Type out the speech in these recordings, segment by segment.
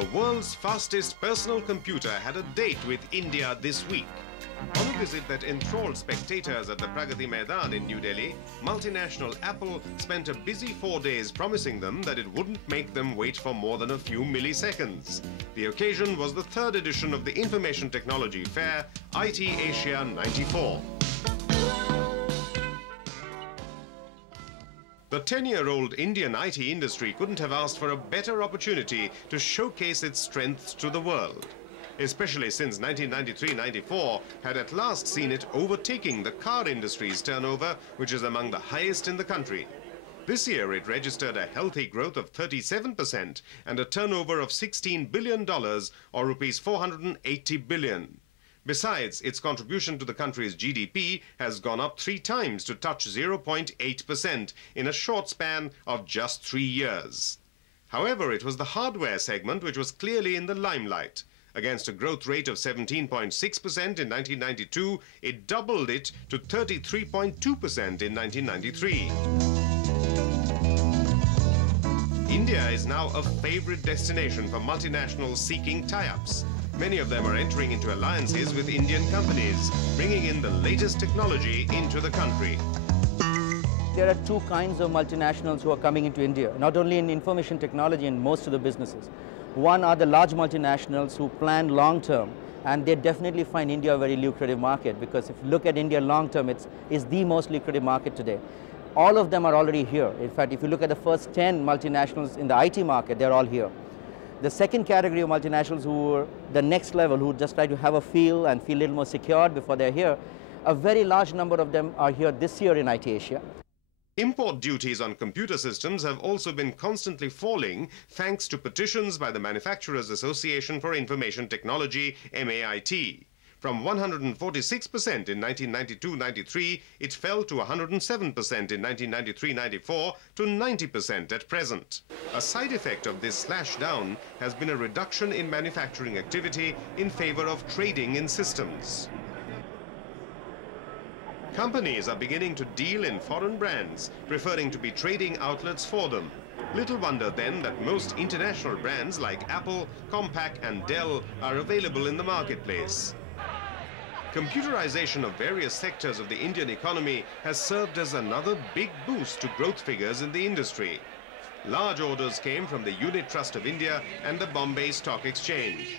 The world's fastest personal computer had a date with India this week. On a visit that enthralled spectators at the Pragati Maidan in New Delhi, multinational Apple spent a busy 4 days promising them that it wouldn't make them wait for more than a few milliseconds. The occasion was the third edition of the Information Technology Fair, IT Asia 94. The 10-year-old Indian IT industry couldn't have asked for a better opportunity to showcase its strengths to the world, especially since 1993-94 had at last seen it overtaking the car industry's turnover, which is among the highest in the country. This year it registered a healthy growth of 37% and a turnover of $16 billion or rupees 480 billion. Besides, its contribution to the country's GDP has gone up 3 times to touch 0.8% in a short span of just 3 years. However, it was the hardware segment which was clearly in the limelight. Against a growth rate of 17.6% in 1992, it doubled it to 33.2% in 1993. India is now a favorite destination for multinationals seeking tie-ups. Many of them are entering into alliances with Indian companies, bringing in the latest technology into the country. There are 2 kinds of multinationals who are coming into India, not only in information technology and most of the businesses. One are the large multinationals who plan long term, and they definitely find India a very lucrative market, because if you look at India long term, it's the most lucrative market today. All of them are already here. In fact, if you look at the first 10 multinationals in the IT market, they're all here. The second category of multinationals who are the next level, who just try to have a feel and feel a little more secured before they're here, a very large number of them are here this year in IT Asia. Import duties on computer systems have also been constantly falling thanks to petitions by the Manufacturers Association for Information Technology, MAIT. From 146% in 1992-93, it fell to 107% in 1993-94 to 90% at present. A side effect of this slash down has been a reduction in manufacturing activity in favor of trading in systems. Companies are beginning to deal in foreign brands, preferring to be trading outlets for them. Little wonder then that most international brands like Apple, Compaq and Dell are available in the marketplace. Computerization of various sectors of the Indian economy has served as another big boost to growth figures in the industry. Large orders came from the Unit Trust of India and the Bombay Stock Exchange.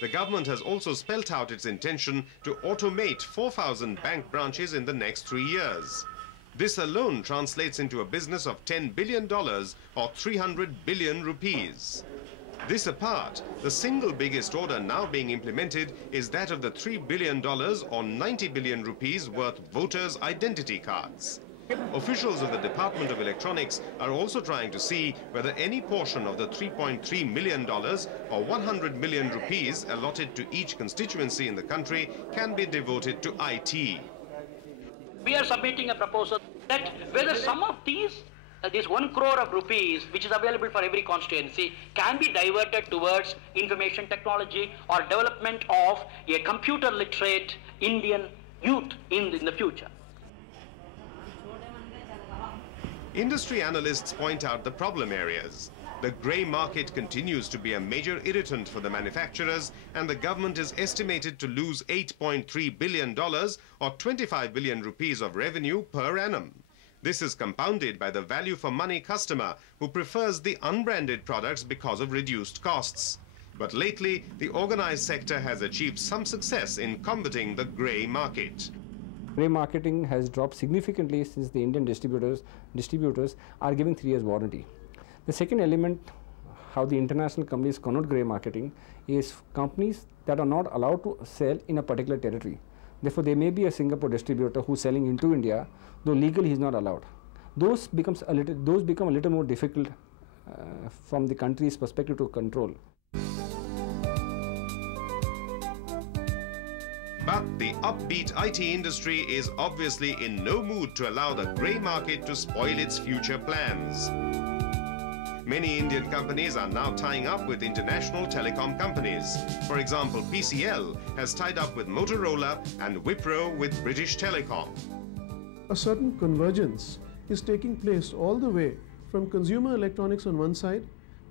The government has also spelt out its intention to automate 4,000 bank branches in the next 3 years. This alone translates into a business of $10 billion or 300 billion rupees. This apart, the single biggest order now being implemented is that of the $3 billion or 90 billion rupees worth voters' identity cards. Officials of the Department of Electronics are also trying to see whether any portion of the $3.3 million or 100 million rupees allotted to each constituency in the country can be devoted to IT. We are submitting a proposal that whether some of these, this 1 crore of rupees, which is available for every constituency, can be diverted towards information technology or development of a computer literate Indian youth in the future. Industry analysts point out the problem areas. The grey market continues to be a major irritant for the manufacturers, and the government is estimated to lose $8.3 billion or 25 billion rupees of revenue per annum. This is compounded by the value for money customer who prefers the unbranded products because of reduced costs. But lately, the organized sector has achieved some success in combating the grey market. Grey marketing has dropped significantly since the Indian distributors are giving 3 years warranty. The second element, how the international companies connote grey marketing, is companies that are not allowed to sell in a particular territory. Therefore, there may be a Singapore distributor who's selling into India, though legally he's not allowed. Those become a little more difficult from the country's perspective to control. But the upbeat IT industry is obviously in no mood to allow the grey market to spoil its future plans. Many Indian companies are now tying up with international telecom companies. For example, PCL has tied up with Motorola and Wipro with British Telecom. A certain convergence is taking place all the way from consumer electronics on one side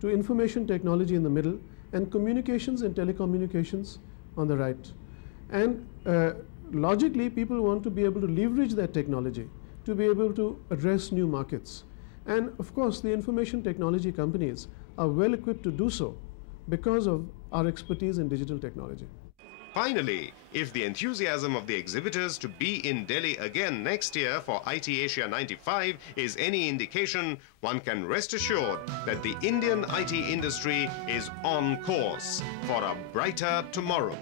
to information technology in the middle, and communications and telecommunications on the right. And logically, people want to be able to leverage that technology to be able to address new markets. And of course, the information technology companies are well equipped to do so because of our expertise in digital technology. Finally, if the enthusiasm of the exhibitors to be in Delhi again next year for IT Asia 95 is any indication, one can rest assured that the Indian IT industry is on course for a brighter tomorrow.